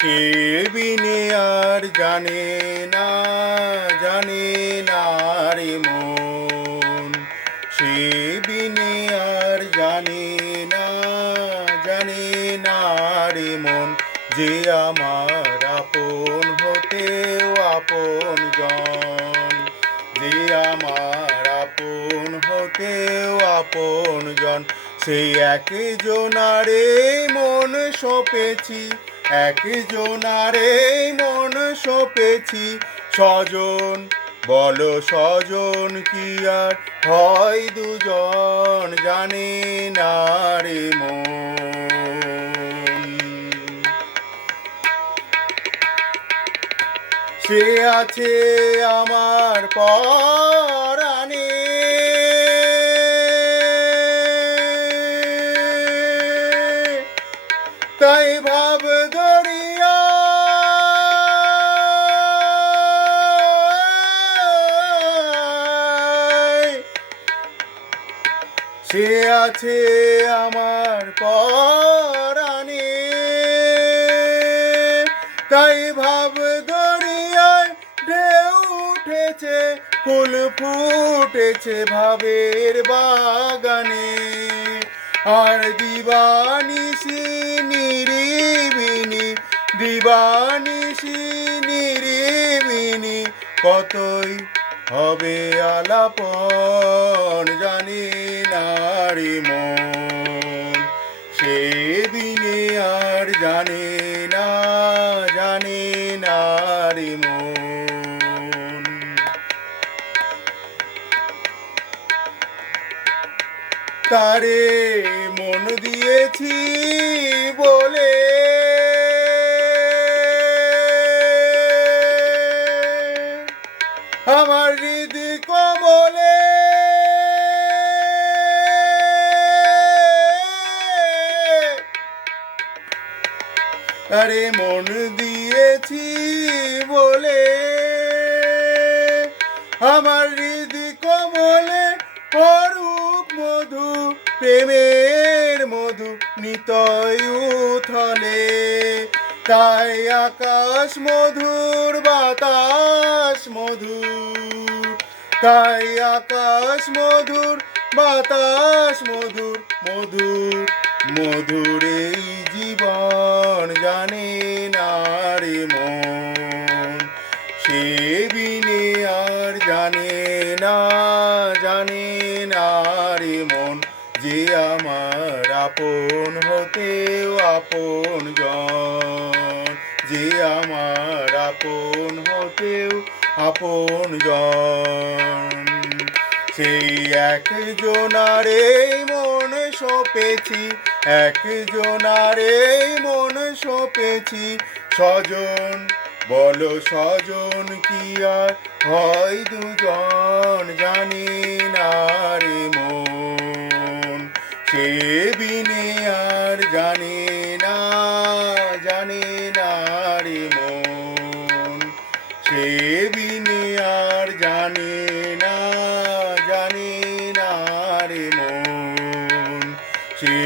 সে বিনে আর জানে না জানে না রে মন। সে বিনে আর জানে না জানে না রে মন। যে আমার আপন হতেও আপন জন। যে আমার আপন হতেও আপন জন। সেই একজনারে মন সপেছি একজনারে মন সপেছি স্বজন, বলো স্বজন কি আর হয় দুজন জানে না রে মন। সে আছে আমার পরাণে তাই ভাব দরিয়া সে আছে আমার পরাণে। তাই ভাব দরিয়ায় ঢেউ উঠেছে, ফুল ফুটেছে ভাবের বাগানে। আর দিবানিসি নিরিবিনি দিবানিসি নিরিবিনি কতই হবে আলাপন জানি নারী মন। সে বিনে আর জানে তারে মন দিয়েছি বলে। আমার হৃদি কমলে। আরে মন দিয়েছি বলে। আমার হৃদি কমলে অরূপ মধু প্রেমের মধু নিতয় তাই আকাশ মধুর বাতাস মধুর, তাই আকাশ মধুর বাতাস মধুর মধুর মধুর এই জীবন জানে না রে মন। সে বিনে আর জানে না জানে না রে মন। যে আমার আপন হতেও আপন জন, যে আমার আপন হতেও আপন জন। সেই একজনারে মন সপেছি, একজনারে মন সপেছি। স্বজন, বলো স্বজন কি আর হয় দুজন? জানি না। রে মন। সে বিনে আর জানে না জানে না রে মন। সে